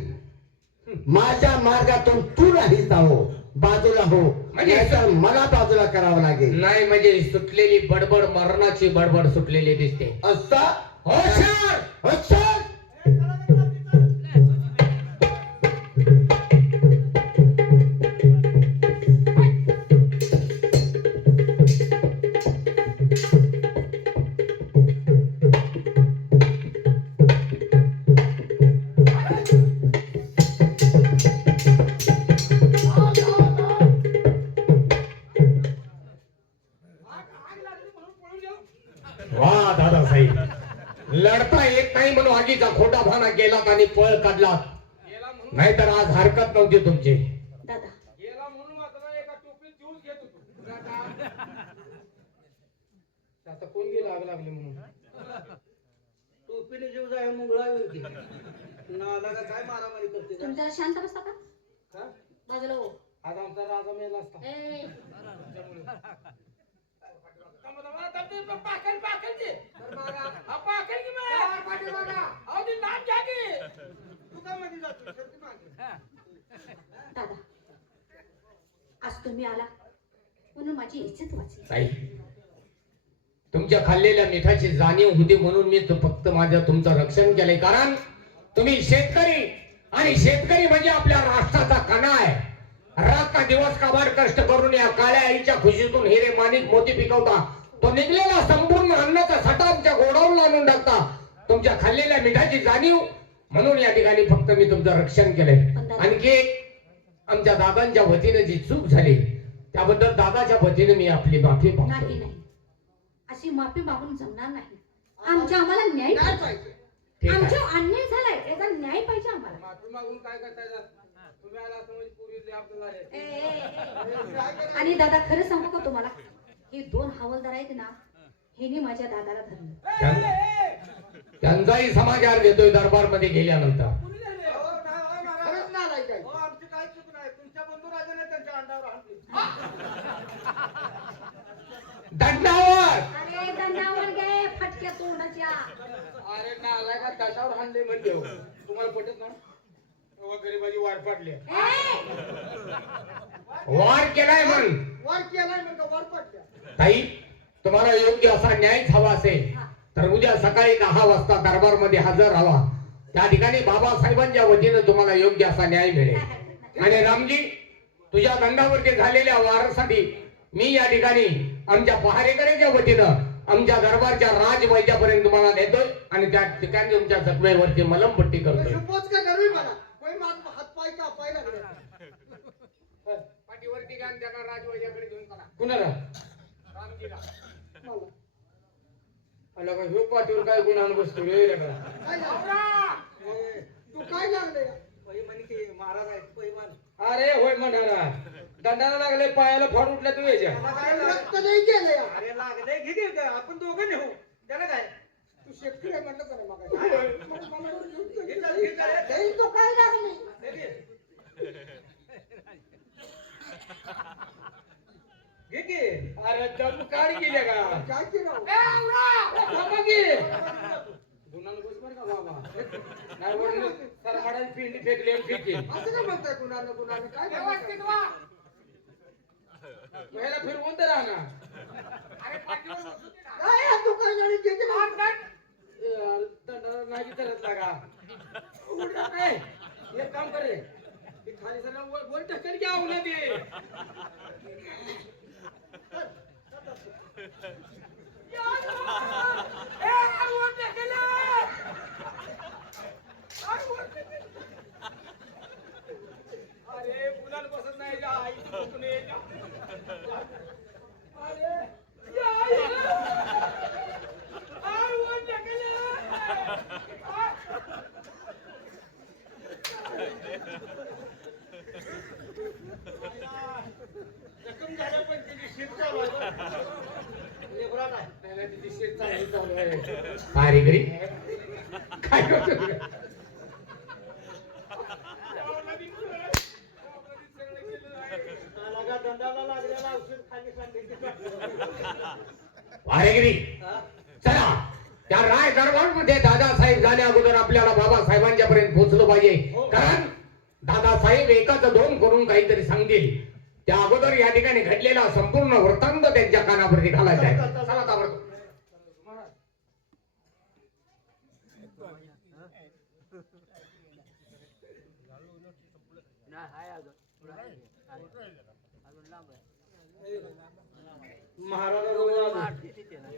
माझ्या मार्गातून तू नाही जावो, बाजूला हो, नाहीतर मला बाजूला करावं लागेल. नाही म्हणजे सुटलेली बडबड मरणाची बडबड सुटलेली दिसते. असतं हो सर, हो, चल. वा दादासाहेब, लढता येत नाही म्हणून आगीचा खोटा भाना केलात आणि पळ काढलात, नाहीतर आज हरकत नव्हती तुमची. दादा, गेला म्हणून आता एका टोपीत ज्यूस घेत होतो. आता कोणगी लागले म्हणून टोपीने जीव जाय मुंगळावी होती. नाला का काय मारामारी करते का? तुम्ही जरा शांत बसता का? हा? बाजूला हो. आज आमचा राजा मेला असता. ए, दादा, आज तुम्ही आला म्हणून माझी इज्जत वाचली. ताई, तुमच्या खाल्लेल्या मिठाची जाणीव होती म्हणून मी फक्त तुमचं रक्षण केलंय. कारण तुम्ही शेतकरी, आणि शेतकरी म्हणजे आपल्या राष्ट्राचा कणा आहे. रात्र दिवस काबाड कष्ट करून या काळ्या आईच्या खुशीतून हिरे माणिक मोती पिकवता. तो निघलेला संपूर्ण अन्नाचा साठा आमच्या गोडाऊनला आणून टाकता. तुमच्या खाल्लेल्या मिठाची जाणीव म्हणून या ठिकाणी फक्त मी तुमचं रक्षण केलंय. आणखी एक, आमच्या दादांच्या वतीने जी चूक झाली त्याबद्दल दादाच्या वतीने मी आपली माफी मागतो. नाही नाही, अशी माफी मागून जमणार नाही. आम्हाला न्याय काय पाहिजे. पाहिजे? ठीक आहे. आमच्या अन्याय झालाय, याचा न्याय पाहिजे आम्हाला. माफी मागून काय करताय? तुम्ही आला असं म्हणजे पूर्वी आपल्याला ए, ए, ए. आणि दादा, खरं सांगू का तुम्हाला, हे 2 हवालदार आहेत ना, हेने माझ्या दादाला धरलं. त्यांचाही समाचार घेतोय दरबार मध्ये गेल्यानंतर. खरंच नालायक आहे. आमची काय चूक नाही. तुमच्या बंधू राजाने त्यांच्या अंडावर हाणली. दंडावर. अरे दंडावर गे फटक्या तोंडाच्या. अरे नालाय का दंडावर हाणले म्हणजे तुम्हाला पटत ना? कवा गरीबाची वाट पाडली ए, वार केलाय मग वर केलाय म्हणजे वर पडल्या. ताई तुम्हाला योग्य असा न्यायच हवा असेल हा. तर उद्या सकाळी 10 वाजता दरबारमध्ये हजर राहा. त्या ठिकाणी बाबासाहेबांच्या वतीनं तुम्हाला योग्य असा न्याय मिळेल. आणि रामजी तुझ्या दंडावरती झालेल्या वारासाठी मी या ठिकाणी आमच्या पहारेकऱ्याच्या वतीनं आमच्या दरबारच्या राजवैद्यापर्यंत तुम्हाला नेतोय आणि त्या ठिकाणी तुमच्या जखमेवरती मलमपट्टी करतोय. सुपोच का करू मला कोई हात पाय कापाय लागले. पाठीवरती घ्या आणि त्यांना राजवैद्याकडे घेऊन चला. कुणाला रामजीला. मला. आला का ह्यो पाठीवर काय गुन्हा बसतो रे रे का? काय झालं? ए, तू काय लागले? महाराज आहेत पैमान. अरे होय म्हणारा दंडाला लागले पायाला फाड उठल्या तू याच्या. रक्त नाही गेले. अरे लागले घे घे आपण दोघं नेऊ त्याला काय तू शेतकरी आहे म्हणलं का नाही मगाशी? ए, तो काय लागले घे की अरे दम काढ गेले का काय केलं? बाबा घे गुन्हानं बस बरं का बाबा नाही वडलं सरमाडाची पिंडी फेकली आणि फेकली असं काय म्हणताय गुन्हानं गुन्हानं काय व्यवस्थित म्हणताय? वा. ह्याला फिरवून तर राहणार अरे पाठीवर बसू दे ना. काय हा तू काय गाडी घेते ना? दंडाला नाही करत लागा उडला काय एक काम करे ते खाली सर वर टक्कर घ्या उन्हा ते अरे मुलाला बसत नाही जा आईचं बसून ये जा. अरे या आई. आई वर ढकललं. जखम झाल्या पण त्याची शीत चालू आहे. लेबरात आहे. नाही, नाही, तिची शेत चांगली चालू आहे. पहारेकरी काय करतो रे? लागा दंडाला लागलेला औषध खाली पहारेकरी चला त्या राय दरबारमध्ये दादासाहेब जाण्या अगोदर आपल्याला बाबासाहेबांच्या पर्यंत पोहोचलं पाहिजे. कारण दादासाहेब एकाच दोन करून काहीतरी सांगतील. त्या अगोदर या ठिकाणी घडलेला संपूर्ण वृत्तांत त्यांच्या कानावरती घालायचा आहे. चला ताबडतोब.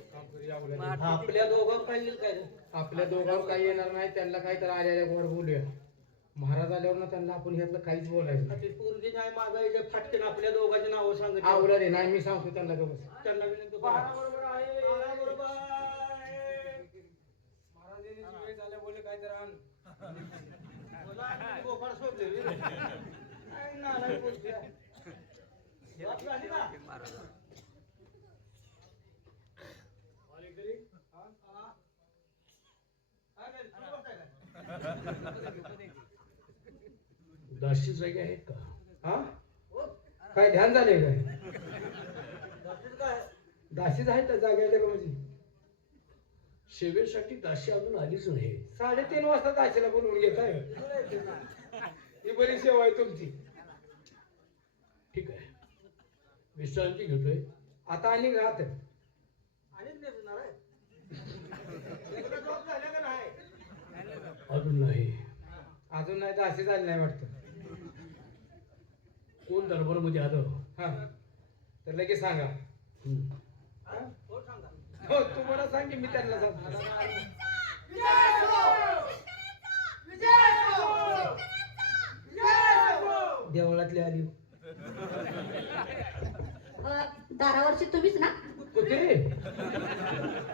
आपल्या दोघांवर काय येईल काय रे? आपल्या दोघांवर काही येणार नाही त्यांना काही तर आलेल्या वर बोलूया. महाराज आल्यावर ना त्यांना आपण ह्यातलं काहीच बोलायचं ती पोरगी नाही मागायचे फाटकेन आपल्या दोघांची नावं सांगत आवडा रे नाही मी सांगतो त्यांना का बस त्यांना विनंती करा. बरोबर आहे बरोबर महाराजांनी वेळ झाल्या बोले काय तर आण बोला, आणि गोपाळ सोडले रे. काय नालायक बोलतोय. बाप झाली ना? वालेकरी? हा? हा? काय रे, तुम्ही बसताय काय? दाशी जागे आहेत का हा काय ध्यान झाले काय बाकीचं काय? दाशीच आहेत त्या जागेला का म्हणजे सेवेसाठी दासी अजून आलीच नाही. 3:30 वाजता दाशीला बोलवून घेत आहे ही बरी सेवा आहे तुमची. ठीक आहे, विश्रांती घेतोय. आता आणि घात आणि नेसणार आहे? लग्न जॉब झालं का नाही? अजून नाही. अजून नाही दाशी झाली नाही वाटतं. कोण दरबारमध्ये आलं? हा तर लगेच सांगा. हा? कोण सांगा? हो तू मला सांग की मी त्यांना सांगतो. देवळातली आली दारावरची तुम्हीच ना कुत्री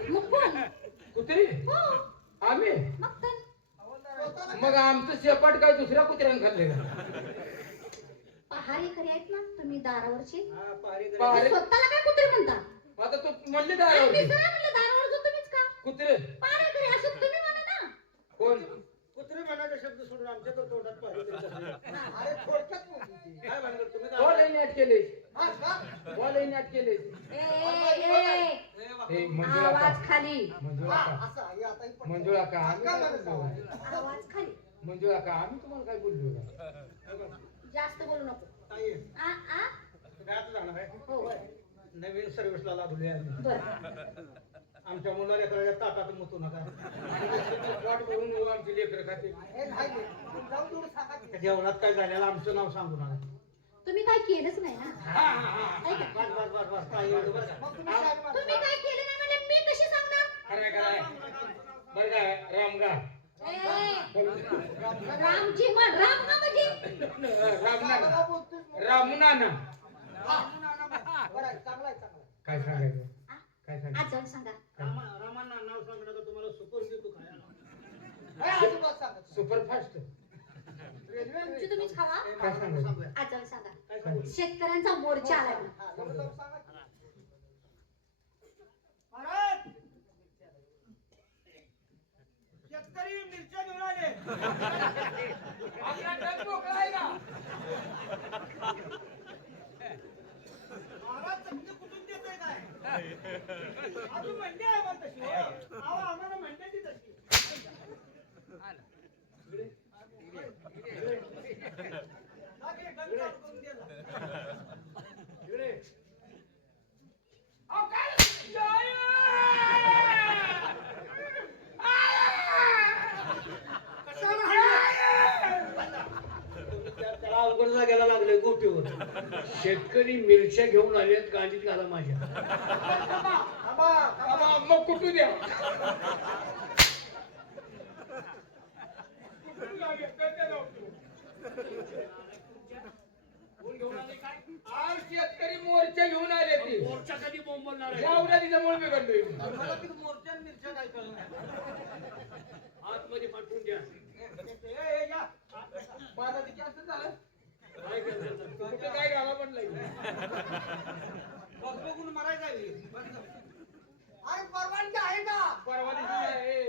मग कोण कुत्री हो आम्ही मग तर मग आमचं शेपाट काय दुसऱ्या कुत्र्यानं खाल्ले का पहारेकरी आहेत ना तुम्ही दारावरचे हा, पहारेकरी. पहारे- स्वतःला काय कुत्रे म्हणता आता तू म्हणले मी दारावरती जरा म्हणलं दारावरचं तुम्हीच का कुत्रे पहारेकरी असं तुम्ही म्हणा ना कोण कुत्रे म्हणायचा शब्द सोडून आमच्या तर तोंडात पहारेकरी कसं? अरे थोडक्यात बोलली ती. काय म्हणलं तुम्ही कोण काय? नाट केले हा, का? कोण नाट केले ए, ए, हे मंजुळा का आवाज खाली मंजुळा हा, का असं आहे, आता ही पटकन. मंजुळा का का म्हणत आवाज? आवाज खाली म्हणजे का आम्ही तुम्हाला काय बोललो का? जास्त बोलू नको. ताई आ आ काय आता जाणार आहे हो नवीन सर्व्हिसला लागलोय आम्ही बर. आमच्या मुलाला एखाद्या ताटात मुतू नका वाट बघून येऊ आमची लेकरं खाते. जेवणात काय झालेलं आमचं नाव सांगू नका तुम्ही काय केलंच नाही ना. हा, हा, हा. ऐका. बस बस बस बस ताई एवढं बस. तुम्ही काय केलं नाही म्हणजे मी कशी सांगणार. खरंय खरंय. बरं काय रामगा रामजी म्हण राम का म्हणजे रामनाना बरं चांगला आहे चांगला काय सांगायचं काय सांगायचं आज जाऊन सांगा. रामांना नाव सांगू नका तुम्हाला सुपर देतो काय अजिबात सांगत सुपरफास्ट तुमची तुम्हीच खावा. काय सांगायचं आज जाऊन सांगा. काय सांगू शेतकऱ्यांचा मोर्चा आलाय म्हणून. महाराज शेतकरी मिरच्या घेऊन आले आपला टन मोकळा आहे का महाराज चटणी कुठून देतोय काय अजून म्हणते आहे मला तशी हो. अहो, आम्हाला म्हणण्याची तशी लागे, गण चालू करून दे ना. इकडे अहो, काय त्याला अवघड जाग्याला लागले गोटीवर शेतकरी मिरच्या घेऊन आलेत गांडीत घाला माझ्या मग कुठू द्या कुठून लागेल कळते नव्हतं. कोण घेऊन आले काय आज शेतकरी मोर्चा घेऊन आले ती मोर्चा कधी बोंबलणार आहे? एवढ्या तिच्यामुळे बिघडलोय मी. मला तिथं मोर्चा आणि मिरच्या काय कळणार आतमध्ये पाठवून द्या या माझा तिथे असं झालं काय करायचं? कुठं काय घाला म्हणलंय बघ बघून मरायचा आहे. अरे परवानगी आहे का परवा दिवशी आहे.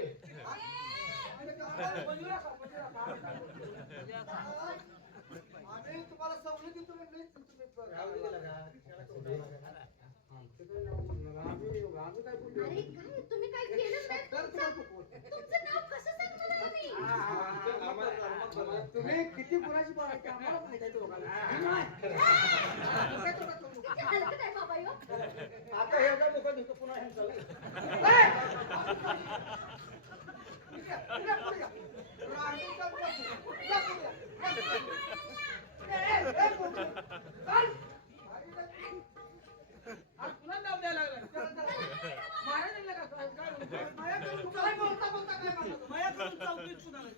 आम्ही तुम्हाला सवलत देतो म्हणजे आम्ही काय बोललो? अरे काय तुम्ही काय केलं नाही. तुमचं नाव कसं सांगणार तुम्ही. तुम्ही किती गुणाची बोलायची आम्हाला माहिती आहे दोघांना. किती हलकट आहे बाबा ह्यो. आता हे काय मुख दिसतो पुन्हा ह्यांचा पुन्हा नाव द्यायला लागला. महाराजांना काय बोलता बोलता काय म्हणतो माझ्याकडून चौकीत कुणाला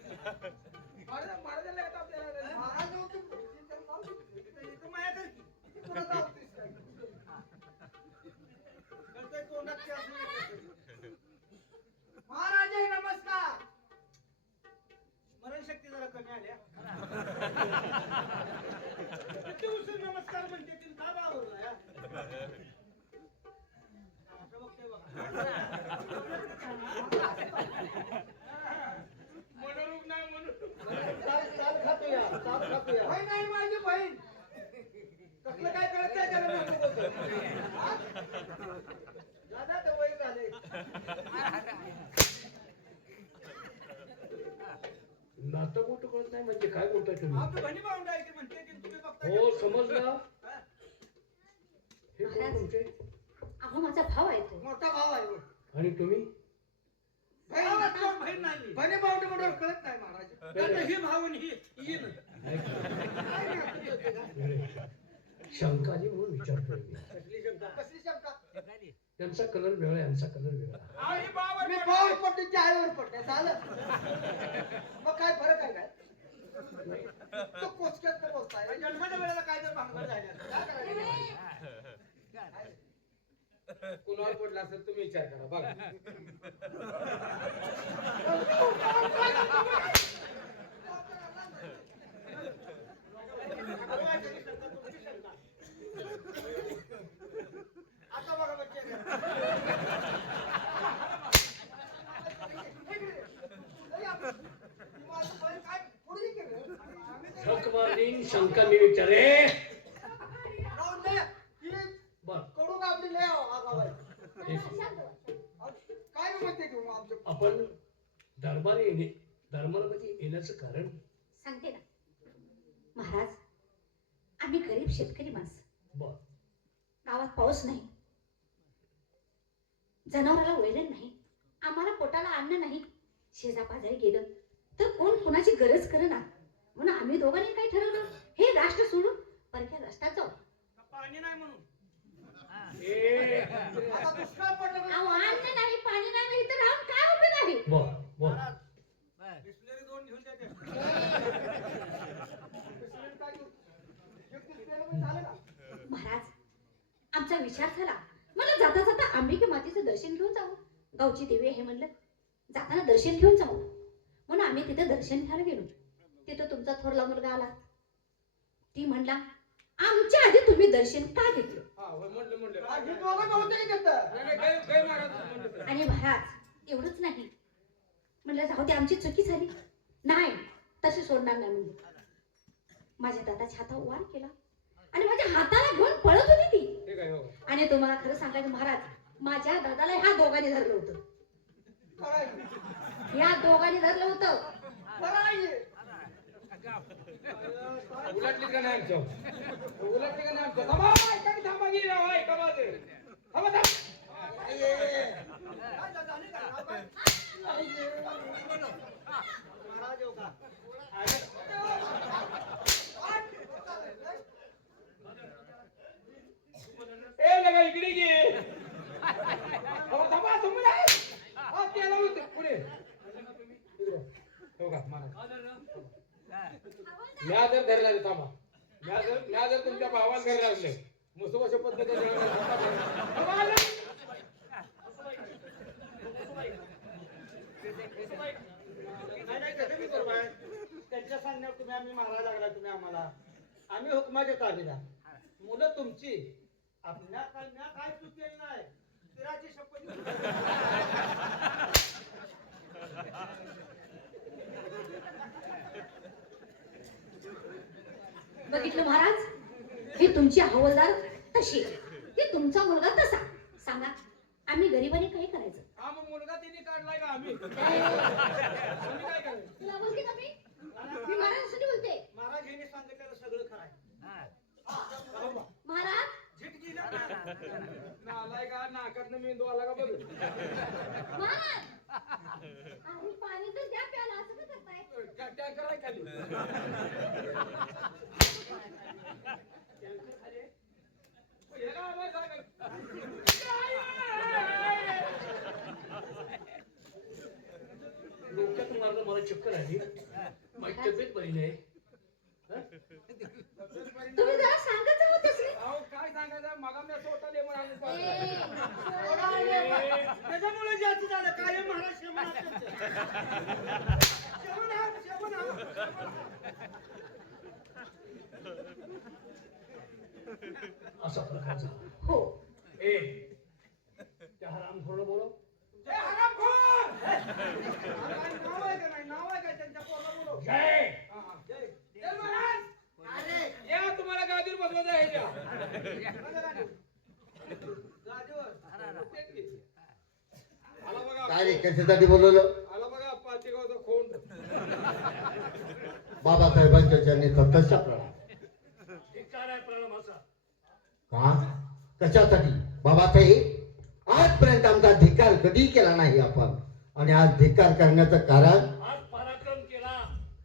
महाराजांना काय ताप द्यायला लागला? महाराज नमस्कार स्मरणशक्ती जरा कमी आल्या किती उशीर नमस्कार म्हणते ती का बावरला या? असं बघतोय बघा. मनोरुग्ण आहे, मनोरुग्ण. चाल खातोया. बहीण आहे माझी बहीण. कसलं काय कळत नाही त्याला मी बोलतो. हा? दादा तर वय झाले. नातं मोठं कळत नाही म्हणजे काय बोलताय तुम्ही? आमची बहिणी भावंड आहे ती म्हणते की तुम्ही बघताय. हो समजलं. हा? हे कोण तुमचे अहो माझा भाव आहे तो. मोठा भाव आहे होय. आणि तुम्ही बहीण नाही. बहिणी भावंड म्हणून कळत नाही महाराज. आता ही भावन ही येईन. काय नाही होते का? शंकाजी म्हणून विचारतोय मी. कसली शंका? कसली शंका? त्यांचा कलर वेगळा आहे, आमचा कलर वेगळा. मी भावावर पडते चायवर पडते झालं मग काय फरक आहे काय तो कोचक्यात तर बोलताय जन्माच्या वेळेला काय तर भांडण झालं काय करायचं कुणावर पडला असेल तुम्ही विचार करा बघा. आता बघा बच्चे शंक मारलीन शंका मी विचारे बर कडू कापडी लय आगावाय एक काय म्हणते घेऊ आमचं आपण दरबारी धर्मामध्ये येण्याचं कारण सांगते ना महाराज, आम्ही गरीब शेतकरी माणसं. बर गावात पाऊस नाही, जनावराला वैरण नाही, आम्हाला पोटाला अन्न नाही. शेजा पाजारी गेलं तर कोण कोणाची गरज करणार. म्हणून आम्ही दोघांनी काय ठरवलं, हे राष्ट्र सोडून परक्या राष्ट्रात जाऊ. पाणी नाही म्हणून ए, आता दुष्काळ पडला अहो, अन्न नाही, पाणी नाही, इथं राहून काय उपयोग आहे. बर बर बिस्लरी 2 घेऊन द्या त्या. बिस्लरी काय घेऊ? एक दिवस प्यायला पण झालं का? महाराज, आमचा विचार झाला, मला जाता जाता अंबिके मातेचं दर्शन घेऊन जाऊ. गावची देवी आहे म्हणलं, जाताना दर्शन घेऊन जाऊ. म्हणून आम्ही तिथे दर्शन घ्यायला गेलो. तिथं तुमचा थोरला मुलगा आला. ती म्हणला, आमच्या आधी तुम्ही दर्शन का घेतलं. हा म्हणलं हा, हे दोघं नव्हते का तिथं? नाही, नाही, काय महाराज म्हणलं. आणि महाराज एवढंच नाही म्हणलं, जाऊ दे, आमची चुकी झाली नाही, तशी सोडणार नाही म्हणलं. माझ्या दादाच्या हातावर वार केला आणि माझ्या हाताला घेऊन पळत होती ती. ठीक आहे हो. आणि तुम्हाला खरं सांगायचं महाराज, माझ्या दादाला ह्या दोघांनी धरलं होतं. खरं आहे. या दोघांनी धरलं होतं. खरं आहे. उलटली का नाही आमच्या उलटली का नाही आमच्या थांबा ऐका की, थांबा की राव, ऐका माझं. थांबा थांबा. काय झालं का? आपण- महाराज येऊ का? ए लगा इकडे घे. थांबा थांबा तुम्ही नाही. हा, त्याला होते पुढे इकडे. हो का महाराज, म्या जर धरला रे, थांबा, म्या जर तुमच्या भावाला धरला असले मुसोबाच्या पद्धतीने नाही, नाही, कसं मी करू बाय? त्यांच्या सांगण्यावर तुम्ही आम्ही मारायला लागला तुम्ही आम्हाला. आम्ही हुकमाच्या ताबेदार. मुलं तुमची. आपल्या काय चूक केली नाही. तिराची शपथ घेऊन. बघितलं महाराज, हे तुमची हवालदार तशी, हे तुमचा मुलगा तसा. सांगा, आम्ही गरिबांनी काय करायचं. हा मग मुलगा तिने काढलाय का आम्ही आम्ही काय करायचं. तुला बोलते का मी महाराजांसाठी बोलते. महाराज यांनी सांगितलेलं सगळं खरं आहे. महाराज, झिटकी ना. आलाय का नाकातनं मेंदू आला का बघ. महाराज, अहो, पाणी तर द्या प्याला, असं का करताय. टँकर आहे खाली. याला आवाज आला का? डोक्यात मारलं, मला चक्कर आली, माझी तब्येत बरी नाही. तुम्ही जरा सांगत जाऊ तसं. अहो काय सांगायचं, मगा मी स्वतः लेमन आणून ए, पाहिलं. त्याच्यामुळे जास्त झालं. काय महाराज शेमन असा प्रकार झाला. हो, ए त्या हरामखोरला बोलव. ए हरामखोर! नाव आहे का नाही? नाव आहे का त्यांच्या पोराला बोलव. जय हा, हा. जय. जय महाराज. अरे, या तुम्हाला गादीवर बसवायचं आहे ह्याच्या. बघा गाडी. गाडीवर. आला बघा, काय रे, कशासाठी बोलवलं. आला बघा पाचेगावचा खोंड. बाबासाहेबांच्या चरणी तत्तशा प्रणाम. धिक्कार आहे प्रणामाचा. का, कशासाठी. बाबासाहेब, आजपर्यंत आमचा धिक्कार कधी केला नाही आपण, आणि आज धिक्कार करण्याचं कारण आज पराक्रम केला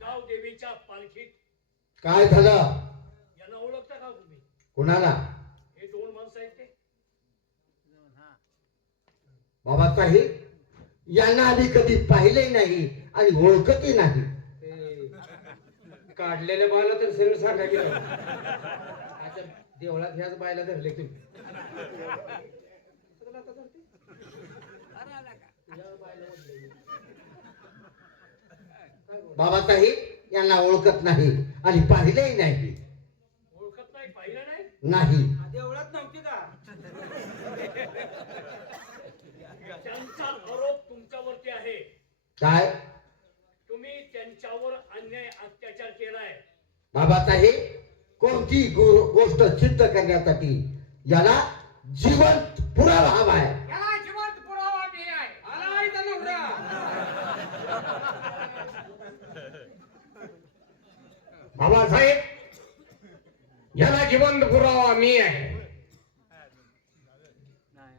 गाव देवीच्या पालखीत. काय झालं. यांना ओळखता का तुम्ही. कुणाला. हे 2 माणसं आहेत ते. बाबासाहेब, यांना आधी कधी पाहिले नाही आणि ओळखतही नाही. काढलेल्या बायला तर सरळ सांगा गेलं. आता देवळात ह्याच बायला धरले तुम्ही. बाबासाहेब यांना ओळखत नाही आणि पाहिलेही नाही. ओळखत नाही, पाहिलं नाही. नाही. देवळात नव्हती का? त्यांचा आरोप तुमच्यावरती आहे. काय. तुम्ही त्यांच्यावर अन्याय अत्याचार केलाय. बाबासाहेब, कोणती गोष्ट सिद्ध करण्यासाठी याला जिवंत पुरावा हवा आहे. याला जिवंत पुरावा मी आहे. आला आहे का नवरा. याला जिवंत पुरावा मी आहे.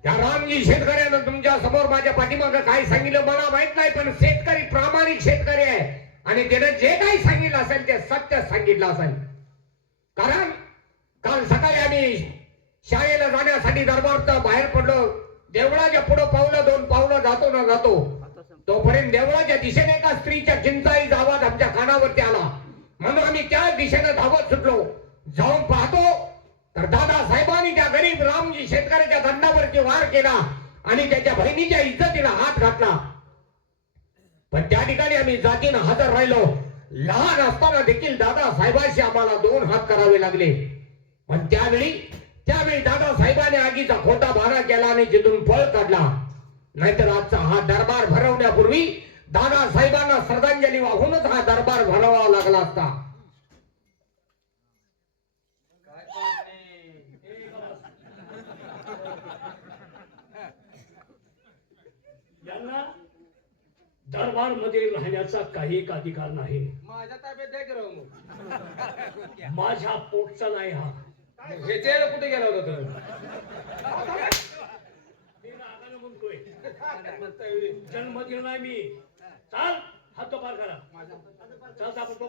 त्या रामजी शेतकऱ्यानं तुमच्या समोर माझ्या पाठीमागं काय सांगितलं मला माहित नाही, पण शेतकरी प्रामाणिक शेतकरी आहे आणि त्यानं जे काही सांगितलं असेल ते सत्य सांगितलं असेल. कारण काल सकाळी आम्ही शाळेला जाण्यासाठी दरबारचं बाहेर पडलो. देवळाच्या पुढं पावलं 2 पावलं जातो ना जातो तोपर्यंत देवळाच्या दिशेने एका स्त्रीच्या चिंचाळीचा आवाज आमच्या कानावरती आला. म्हणून आम्ही त्या दिशेने धावत सुटलो. जाऊन पाहतो तर दादा साहेबांनी त्या गरीब रामजी शेतकऱ्याच्या दंडावरती वार केला आणि त्याच्या बहिणीच्या इज्जतीला हात घातला. पण त्या ठिकाणी आम्ही जातीनं हजर राहिलो. लहान असताना देखील दादा साहेबांशी आम्हाला 2 हात करावे लागले. पण त्यावेळी दादा साहेबांनी आगीचा खोटा बहाणा केला आणि तिथून पळ काढला. नाहीतर आजचा हा दरबार भरवण्यापूर्वी दादा साहेबांना श्रद्धांजली वाहूनच हा दरबार भरवावा लागला असता. यांना दरबार मध्ये राहण्याचा काही एक अधिकार नाही. माझ्या ताब्यात द्या की राव मग. माझ्या पोटचा नाही हा. हे तेल कुठे गेला होता तर? मी रागानं म्हणतोय. जन्म दिला नाही मी. चाल हात पार करा. चाल सापडतो.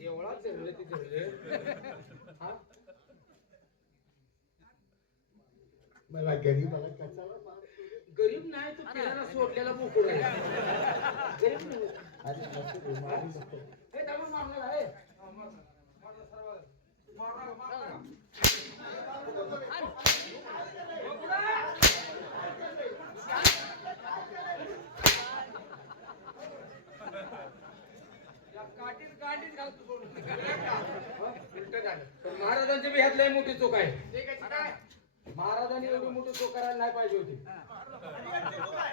एवढा चिरले ते चिरले. मला गरीबाला कशाला गरीब नाही तू फिरायला सोडलेला मोकळ आहे. गरीब नाही. अरे नको रे, मारू नको. हे त्यामुळे मारणार आहे. महाराजांची बी ह्यात लय मोठी चूक आहे. महाराजांनी एवढी मोठी चूक करायला नाही पाहिजे होती.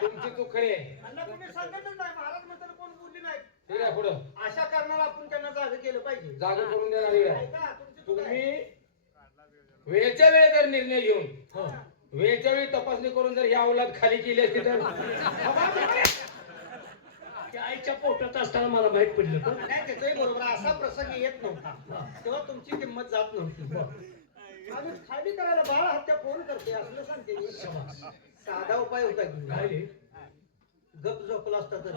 तुमची चूक खरी आहे. त्यांना कोणी सांगितलं नाही महाराज म्हणताना कोण बोलली नाही. ठीक आहे पुढं अशा कारणाला आपण त्यांना जागा केलं पाहिजे. जागा करून देणारी आहे. ऐका, तुमची चूक आहे. तुम्ही वेळच्या वेळी जर निर्णय घेऊन वेळच्या वेळी तपासणी करून जर या औलाद खाली केली असती तर त्या आईच्या पोटात असताना मला माहित पडलं तर नाही त्याचंही बरोबर आहे. असा प्रसंग येत नव्हता तेव्हा तुमची किंमत जात नव्हती. आणि खाली करायला बाळा हत्या कोण करते असलं सांगते. साधा उपाय होता की काय रे? गप झोपला असता तर